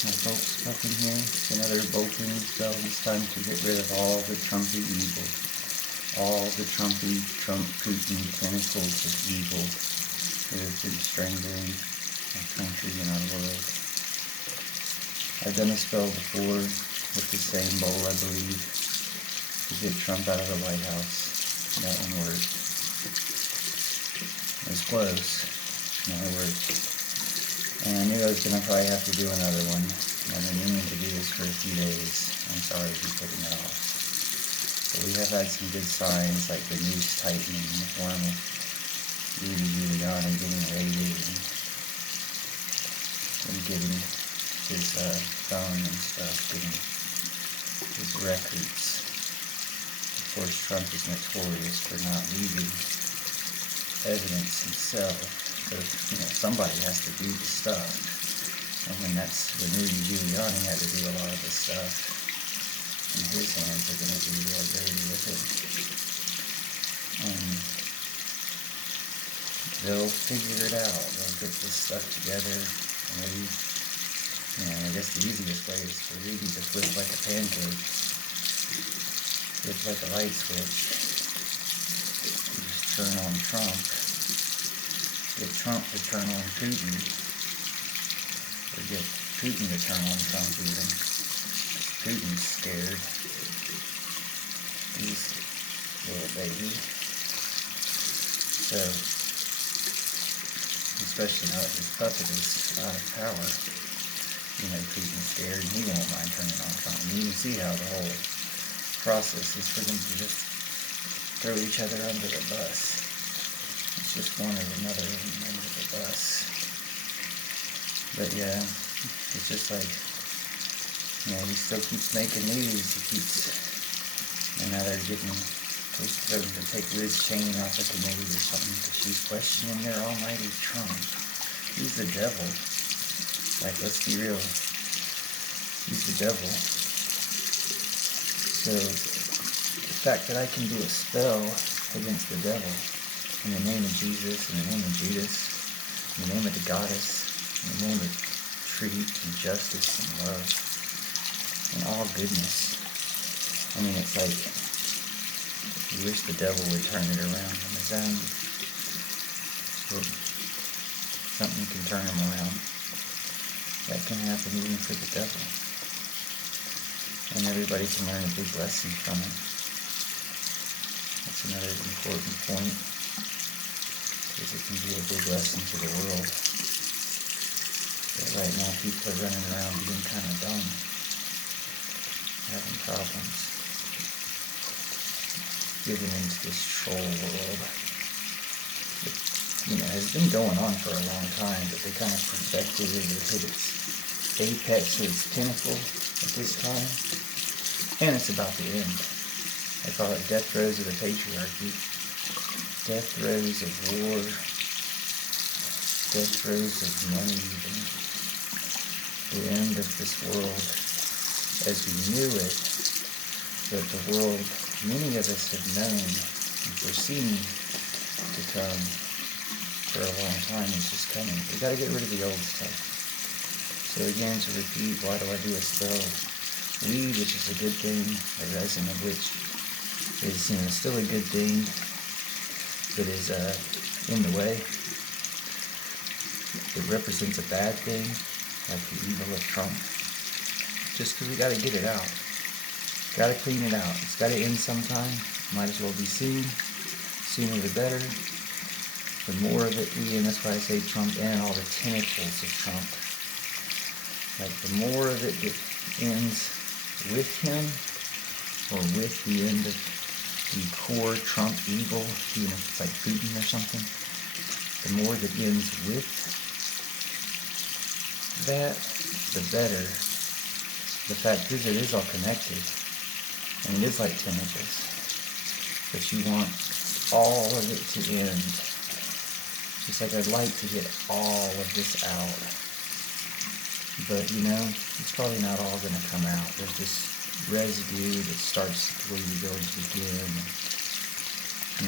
My folks up in here, another bolting spell, this time to get rid of all the Trumpy evil. All the Trumputin tentacles of evil that have been strangling our country and our world. I've done a spell before with the same bowl, I believe, to get Trump out of the White House. That one worked. It was close. No, it worked. And I knew I was going to probably have to do another one. I've been meaning to do this for a few days. I'm sorry to be putting it off. But we have had some good signs, like the noose tightening in the form of Rudy Giuliani getting raided and getting his phone and stuff, getting his records. Of course, Trump is notorious for not leaving evidence himself. But somebody has to do the stuff. And when Rudy Giuliani had to do a lot of the stuff, and his hands are going to be real dirty with it. They'll figure it out. They'll get this stuff together. Maybe, I guess the easiest way is for Rudy to flip like a pancake. Flip like a light switch. Just turn on Trump. Get Trump to turn on Putin, or get Putin to turn on Trump even. Putin's scared. He's a little baby. So, especially now that his puppet is out of power, Putin's scared and he won't mind turning on Trump. And you can see how the whole process is for them to just throw each other under the bus. It's just one or another under the bus. But yeah, it's just like, he still keeps making news. He keeps, and now they're they're to take Liz Cheney off the committee or something because she's questioning their almighty Trump. He's the devil. Like, let's be real. He's the devil. So, the fact that I can do a spell against the devil, in the name of Jesus, in the name of Judas, in the name of the goddess, in the name of truth and justice and love, and all goodness. It's like, you wish the devil would turn it around on his own. So something can turn him around. That can happen even for the devil. And everybody can learn a big lesson from it. That's another important point. Because it can be a big lesson to the world. But right now people are running around being kind of dumb. Having problems. Giving into this troll world. It has been going on for a long time, but they kind of perfected it. It hit its apex or its pinnacle at this time. And it's about to end. I call it death throes of the patriarchy. Death throes of war, death throes of money even, the end of this world as we knew it, but the world many of us have known and foreseen to come for a long time is just coming. We got to get rid of the old stuff. So again, to repeat, why do I do a spell? Weed, which is a good thing, a resin of which is still a good thing, but is in the way. It represents a bad thing, like the evil of Trump. Just because we got to get it out. Got to clean it out. It's got to end sometime. Might as well be soon. Sooner the better. The more of it we end, that's why I say Trump and all the tentacles of Trump. Like the more of it that ends with him, or with the end of the core Trump evil, even if it's like Putin or something, the more that ends with that, the better. The fact is, it is all connected, and it is like tentacles, but you want all of it to end. It's like I'd like to get all of this out, but it's probably not all going to come out. There's this residue that starts where you go and begin.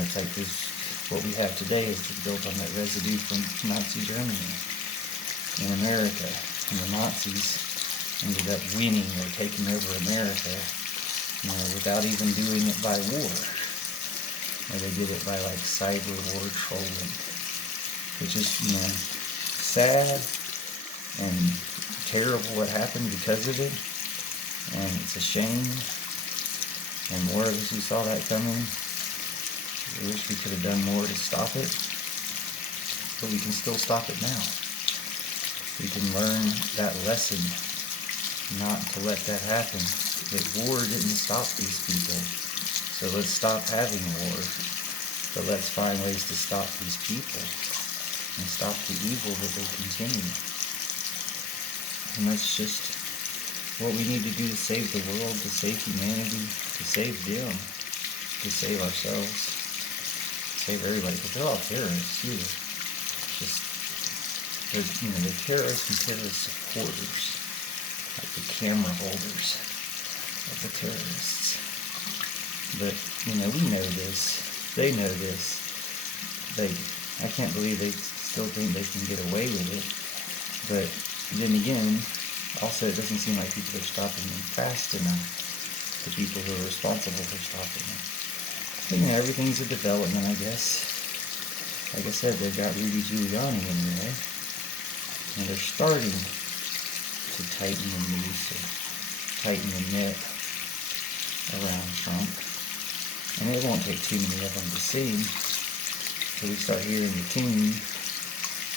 It's like this. What we have today is built on that residue from Nazi Germany in America, and the Nazis ended up winning or taking over America, without even doing it by war. Or they did it by like cyber war trolling, which is, sad and terrible what happened because of it, and it's a shame. And more of us who saw that coming, I wish we could have done more to stop it, but we can still stop it now. We can learn that lesson, not to let that happen. That war didn't stop these people, so let's stop having war, but let's find ways to stop these people and stop the evil that they continue. And that's just what we need to do to save the world, to save humanity, to save them, to save ourselves, to save everybody. But they're all terrorists too. They're terrorists and terrorist supporters, like the camera holders of the terrorists. But we know this. They know this. I can't believe they still think they can get away with it. But then again, also, it doesn't seem like people are stopping them fast enough, the people who are responsible for stopping them. But, everything's a development, I guess. Like I said, they've got Rudy Giuliani in there, and they're starting to tighten the noose, or tighten the net around Trump. And it won't take too many of them to see until we start hearing the tune.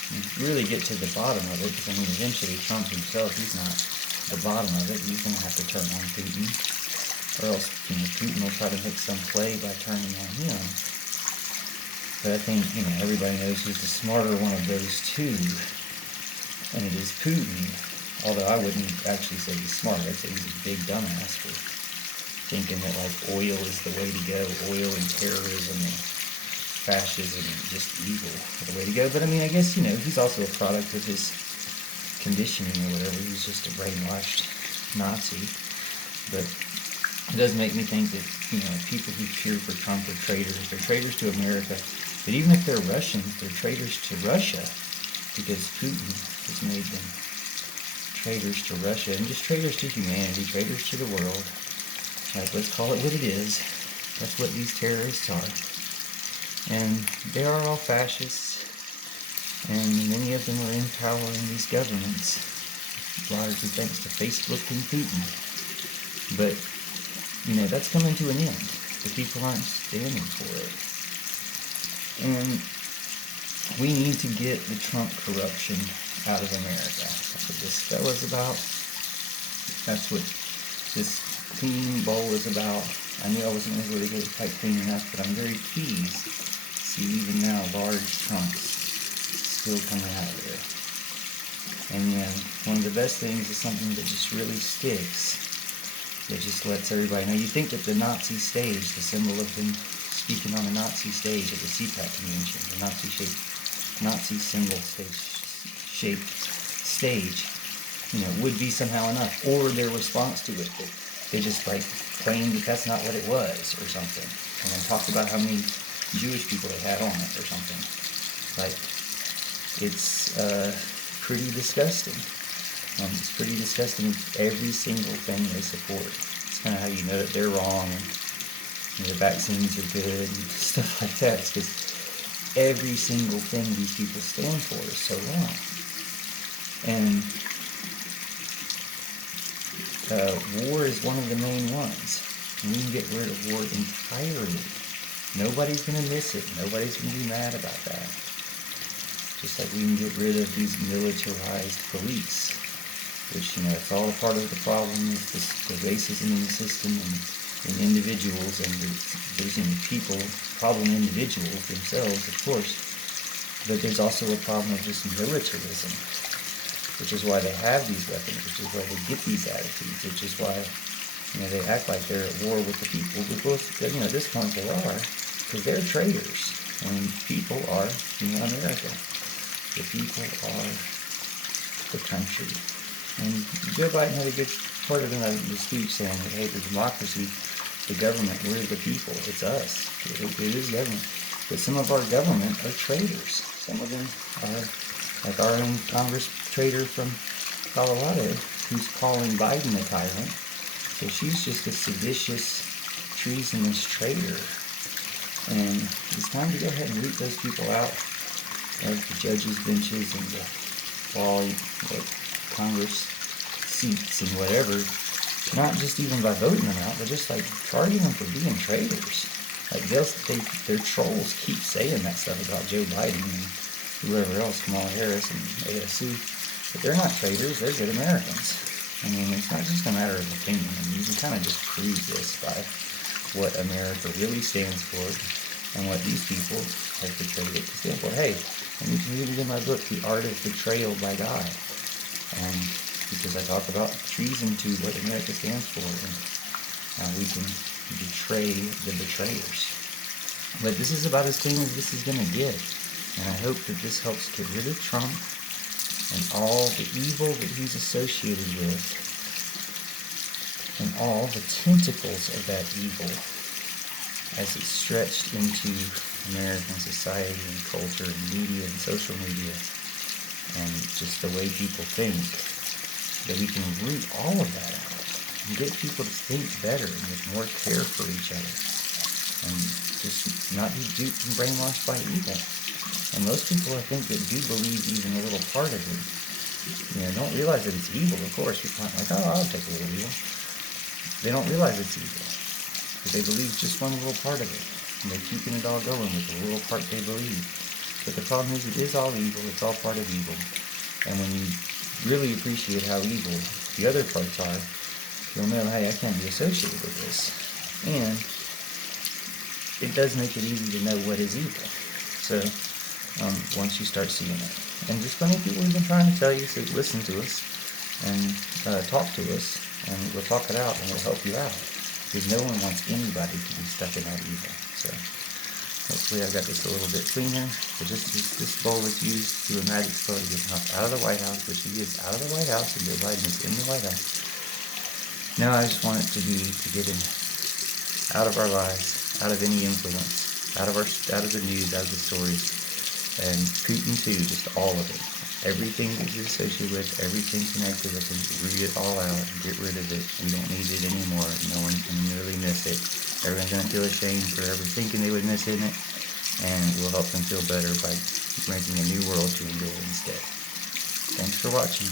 And really get to the bottom of it, because eventually Trump himself, he's not the bottom of it. He's going to have to turn on Putin, or else Putin will try to make some play by turning on him. But I think everybody knows who's the smarter one of those two, and it is Putin. Although I wouldn't actually say he's smart. I'd say he's a big dumbass for thinking that oil is the way to go. Oil and terrorism and fascism and just evil are the way to go. But I guess, he's also a product of his conditioning or whatever. He's just a brainwashed Nazi. But it does make me think that, people who cheer for Trump are traitors. They're traitors to America. But even if they're Russians, they're traitors to Russia, because Putin has made them traitors to Russia, and just traitors to humanity, traitors to the world. Let's call it what it is. That's what these terrorists are. And they are all fascists, and many of them are in power in these governments, largely thanks to Facebook and Putin. But, that's coming to an end. The people aren't standing for it. And we need to get the Trump corruption out of America. That's what this fella's about. That's what this clean bowl is about. I knew I wasn't going to really get it quite clean enough, but I'm very pleased. Even now, large chunks still coming out of there. And one of the best things is something that just really sticks, that just lets everybody know. You think that the Nazi stage, the symbol of them speaking on the Nazi stage at the CPAC convention, the Nazi symbol shaped stage, would be somehow enough, or their response to it, that they just claimed that that's not what it was, or something, and then talked about how many Jewish people they had on it or something. It's pretty disgusting. It's pretty disgusting with every single thing they support. It's kind of how you know that they're wrong, and the vaccines are good and stuff like that. It's because every single thing these people stand for is so wrong. And war is one of the main ones. We can get rid of war entirely. Nobody's going to miss it. Nobody's going to be mad about that. Just like we can get rid of these militarized police, which, it's all a part of the problem, is the racism in the system and individuals, and there's people, problem individuals themselves, of course, but there's also a problem of just militarism, which is why they have these weapons, which is why they get these attitudes, which is why, they act like they're at war with the people, because, at this point they are, because they're traitors, and people are, America. The people are the country. And Joe Biden had a good part of the speech saying that, hey, the democracy, the government, we're the people, it's us. It is government. But some of our government are traitors. Some of them are, like our own Congress traitor from Colorado, who's calling Biden a tyrant. So she's just a seditious, treasonous traitor. And it's time to go ahead and root those people out of the judges' benches and the law, Congress seats and whatever. Not just even by voting them out, but just like targeting them for being traitors. Like their trolls keep saying that stuff about Joe Biden and whoever else, Kamala Harris and ASU, but they're not traitors, they're good Americans. I mean, it's not just a matter of opinion. I mean, you can kind of just prove this by what America really stands for and what these people have portrayed it to stand for. Hey, and you can read it in my book, The Art of Betrayal by God. And because I talk about treason to what America stands for and how we can betray the betrayers. But this is about as clean as this is going to get. And I hope that this helps get rid of Trump and all the evil that he's associated with and all the tentacles of that evil as it's stretched into American society and culture and media and social media and just the way people think, that we can root all of that out and get people to think better and with more care for each other and just not be duped and brainwashed by evil. And most people, I think, that do believe even a little part of it, don't realize that it's evil. Of course, you're kind of like, oh, I'll take a little evil. They don't realize it's evil. Because they believe just one little part of it. And they're keeping it all going with the little part they believe. But the problem is, it is all evil. It's all part of evil. And when you really appreciate how evil the other parts are, you'll know, hey, I can't be associated with this. And it does make it easy to know what is evil. So, once you start seeing it. And just plenty of people have been trying to tell you, so listen to us and talk to us, and we'll talk it out and we'll help you out. Because no one wants anybody to be stuck in that evil. So hopefully I got this a little bit cleaner. But this bowl is used to a magic spell to get Trump out of the White House, which he is out of the White House, and Joe Biden is in the White House. Now I just want it to be to get him out of our lives, out of any influence, out of the news, out of the stories. And Putin too, just all of it. Everything that he's associated with, everything connected with him, root it all out, get rid of it. We don't need it anymore. No one can really miss it. Everyone's going to feel ashamed for ever thinking they would miss it, and we'll help them feel better by making a new world to enjoy instead. Thanks for watching.